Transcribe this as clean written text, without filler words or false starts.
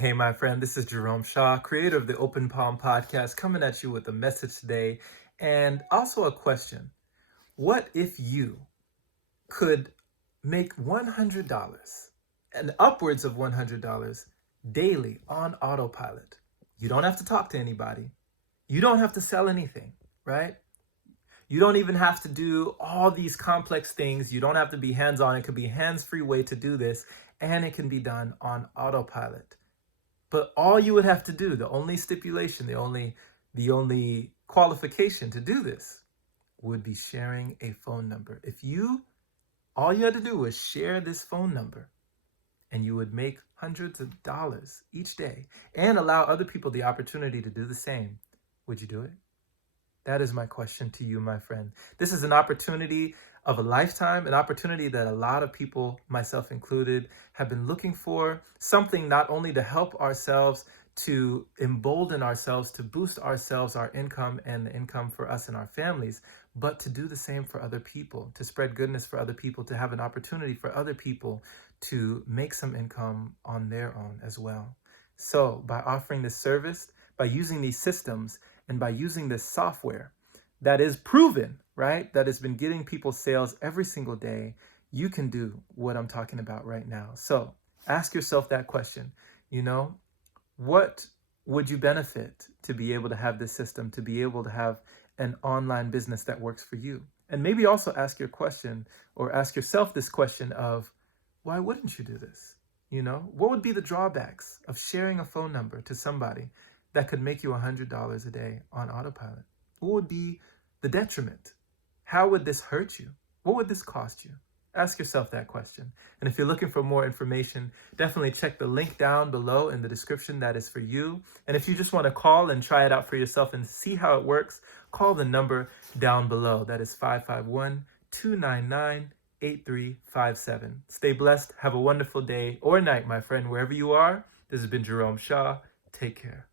Hey, my friend, this is Jerome Shaw, creator of the Open Palm podcast, coming at you with a message today and also a question. What if you could make $100 and upwards of $100 daily on autopilot? You don't have to talk to anybody. You don't have to sell anything, right? You don't even have to do all these complex things. You don't have to be hands-on. It could be a hands-free way to do this, and it can be done on autopilot. But all you would have to do, the only stipulation, the only qualification to do this would be sharing a phone number. All you had to do was share this phone number, and you would make hundreds of dollars each day and allow other people the opportunity to do the same. Would you do it? That is my question to you, my friend. This is an opportunity of a lifetime, an opportunity that a lot of people, myself included, have been looking for. Something not only to help ourselves, to embolden ourselves, to boost ourselves, our income and the income for us and our families, but to do the same for other people, to spread goodness for other people, to have an opportunity for other people to make some income on their own as well. So by offering this service, by using these systems, and by using this software that is proven, right, that has been getting people sales every single day, you can do what I'm talking about right now. So ask yourself that question. What would you benefit to be able to have this system, to be able to have an online business that works for you? And maybe also ask yourself this question of, why wouldn't you do this? What would be the drawbacks of sharing a phone number to somebody that could make you $100 a day on autopilot? What would be the detriment? How would this hurt you? What would this cost you? Ask yourself that question. And if you're looking for more information, definitely check the link down below in the description. That is for you. And if you just want to call and try it out for yourself and see how it works, call the number down below. That is 551-299-8357. Stay blessed. Have a wonderful day or night, my friend, wherever you are. This has been Jerome Shaw. Take care.